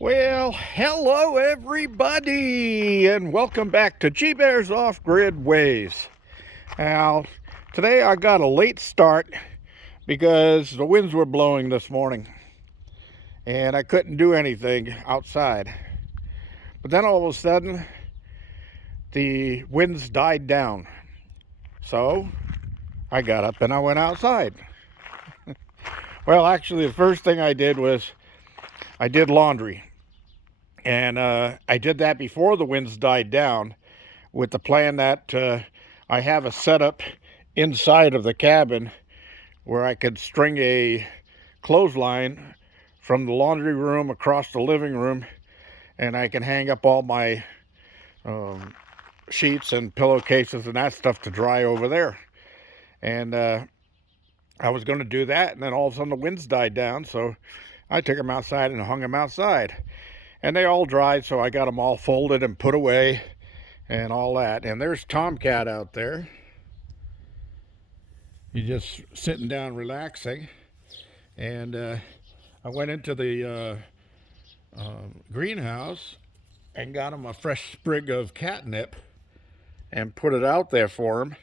Well, hello everybody, and welcome back to G Bear's Off-Grid Ways. Now, today I got a late start because the winds were blowing this morning, and I couldn't do anything outside. But then all of a sudden, the winds died down. So, I got up and I went outside. Well, actually, the first thing I did was I did laundry. And I did that before the winds died down with the plan that I have a setup inside of the cabin where I could string a clothesline from the laundry room across the living room, and I can hang up all my sheets and pillowcases and that stuff to dry over there. And I was going to do that, and then all of a sudden the winds died down, so I took them outside and hung them outside. And they all dried, so I got them all folded and put away and all that. And there's Tomcat out there. He's just sitting down relaxing. And I went into the greenhouse and got him a fresh sprig of catnip and put it out there for him.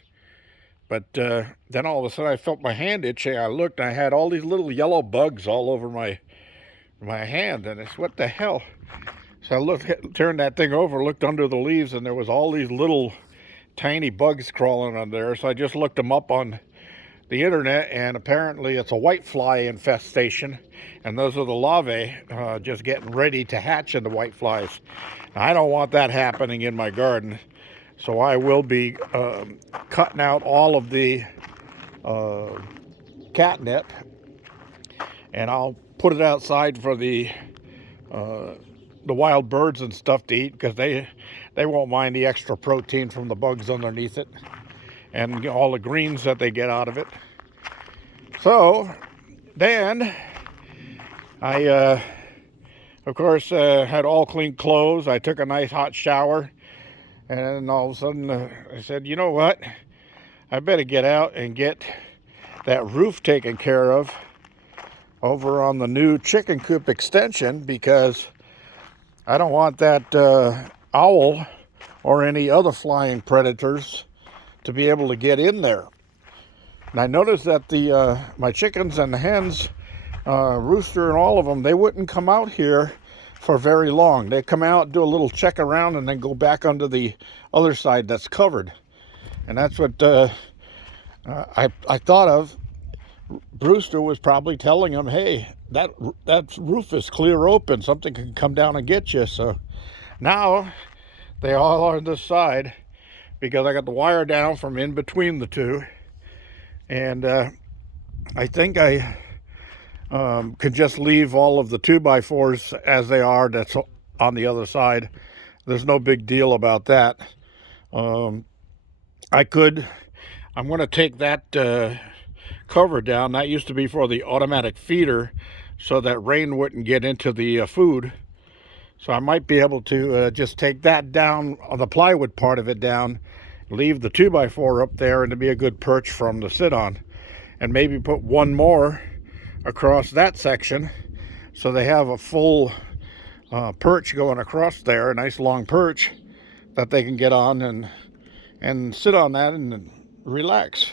But then all of a sudden I felt my hand itching. I looked and I had all these little yellow bugs all over my hand, and it's what the hell. So I turned that thing over, looked under the leaves, and there was all these little tiny bugs crawling under there. So I just looked them up on the internet, and apparently it's a whitefly infestation, and those are the larvae just getting ready to hatch into whiteflies. Now, I don't want that happening in my garden, so I will be cutting out all of the catnip, and I'll put it outside for the wild birds and stuff to eat, because they won't mind the extra protein from the bugs underneath it and all the greens that they get out of it. So then I of course had all clean clothes. I took a nice hot shower, and then all of a sudden I said, you know what, I better get out and get that roof taken care of over on the new chicken coop extension, because I don't want that owl or any other flying predators to be able to get in there. And I noticed that the my chickens and the hens, rooster and all of them, they wouldn't come out here for very long. They come out, do a little check around, and then go back onto the other side that's covered. And that's what I thought of. Brewster was probably telling him, hey, that roof is clear open, something can come down and get you. So now they all are on this side, because I got the wire down from in between the two, and I think I could just leave all of the 2x4s as they are. That's on the other side. There's no big deal about that. I'm going to take that cover down. That used to be for the automatic feeder, so that rain wouldn't get into the food. So I might be able to just take that down, the plywood part of it down, leave the 2x4 up there, and to be a good perch for them to sit on, and maybe put one more across that section so they have a full perch going across there, a nice long perch that they can get on and sit on that and relax.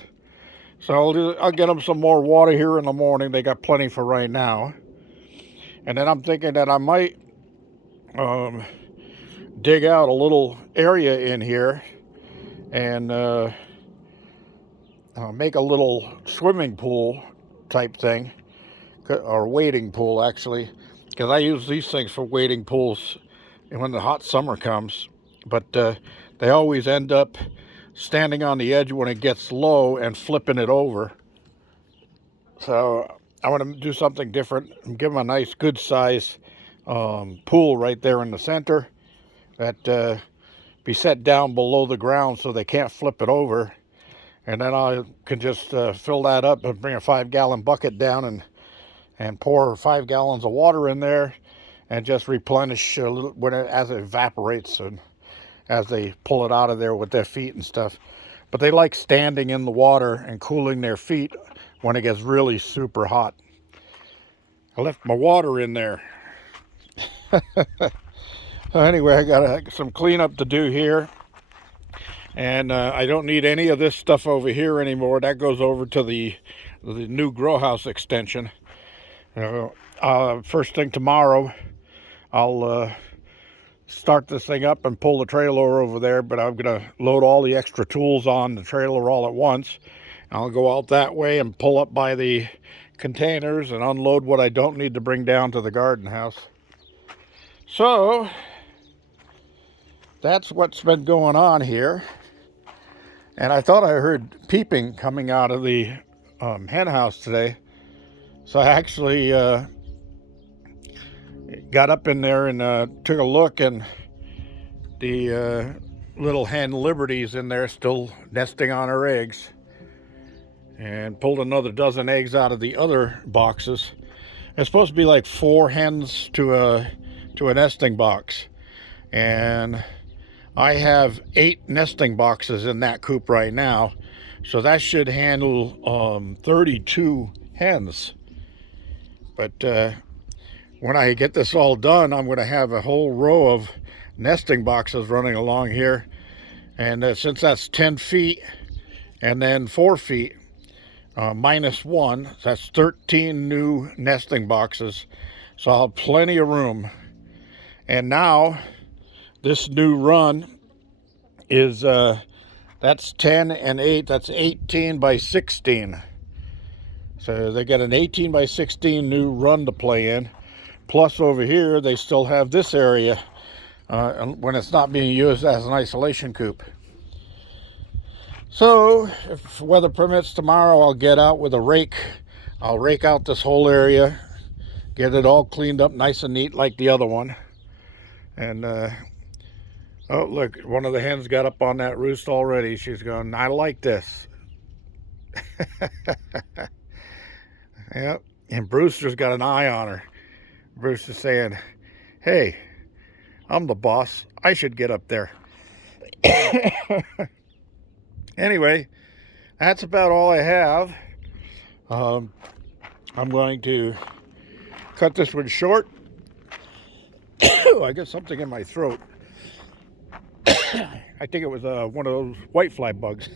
So I'll get them some more water here in the morning. They got plenty for right now. And then I'm thinking that I might dig out a little area in here and make a little swimming pool type thing, or wading pool actually, because I use these things for wading pools when the hot summer comes. But they always end up standing on the edge when it gets low and flipping it over. So I want to do something different and give them a nice good size pool right there in the center that be set down below the ground so they can't flip it over. And then I can just fill that up and bring a 5-gallon bucket down and pour 5 gallons of water in there, and just replenish a little as it evaporates and as they pull it out of there with their feet and stuff. But they like standing in the water and cooling their feet when it gets really super hot. I left my water in there. So anyway, I got some cleanup to do here. And I don't need any of this stuff over here anymore. That goes over to the new grow house extension. First thing tomorrow, I'll start this thing up and pull the trailer over there, but I'm going to load all the extra tools on the trailer all at once. I'll go out that way and pull up by the containers and unload what I don't need to bring down to the garden house. So that's what's been going on here. And I thought I heard peeping coming out of the hen house today. So I actually got up in there and took a look, and the little hen Liberty's in there still nesting on her eggs. And pulled another dozen eggs out of the other boxes. It's supposed to be like 4 hens to a nesting box. And I have 8 nesting boxes in that coop right now, so that should handle 32 hens. But when I get this all done, I'm going to have a whole row of nesting boxes running along here. And since that's 10 feet and then 4 feet minus 1, that's 13 new nesting boxes. So I'll have plenty of room. And now this new run is that's 10 and 8, that's 18 by 16. So they got an 18 by 16 new run to play in. Plus over here they still have this area when it's not being used as an isolation coop. So if weather permits, tomorrow I'll get out with a rake. I'll rake out this whole area, get it all cleaned up nice and neat like the other one. And oh, look, one of the hens got up on that roost already. She's going, I like this. Yep. And Brewster's got an eye on her. Brewster's saying, hey, I'm the boss. I should get up there. Anyway, that's about all I have. I'm going to cut this one short. I got something in my throat. I think it was one of those whitefly bugs.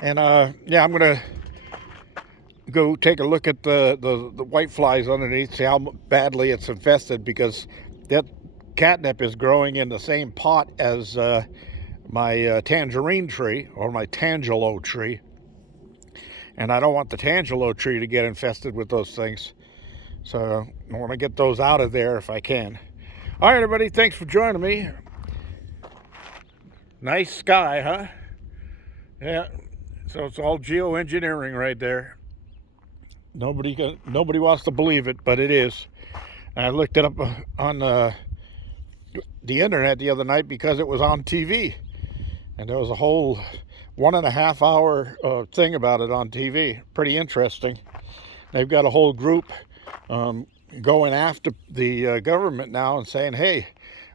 And yeah, I'm gonna go take a look at the whiteflies underneath, see how badly it's infested, because that catnip is growing in the same pot as my tangerine tree, or my tangelo tree. And I don't want the tangelo tree to get infested with those things. So I want to get those out of there if I can. All right, everybody, thanks for joining me. Nice sky, huh? Yeah, so it's all geoengineering right there. Nobody wants to believe it, but it is. I looked it up on the internet the other night because it was on TV. And there was a whole 1.5 hour thing about it on TV. Pretty interesting. They've got a whole group going after the government now and saying, hey,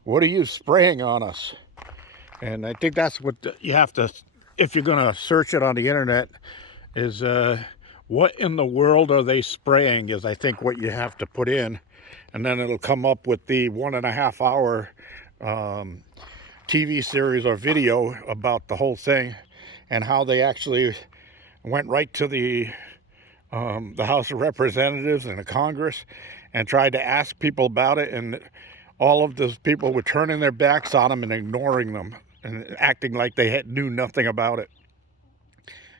what are you spraying on us? And I think that's what you have to, if you're going to search it on the internet, is what in the world are they spraying is I think what you have to put in. And then it'll come up with the 1.5 hour TV series or video about the whole thing and how they actually went right to the House of Representatives and the Congress and tried to ask people about it, and all of those people were turning their backs on them and ignoring them and acting like they knew nothing about it.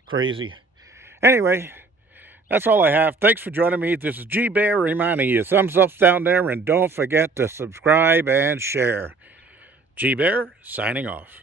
Crazy. Anyway, that's all I have. Thanks for joining me. This is G Bear reminding you, thumbs up down there, and don't forget to subscribe and share. G Bear signing off.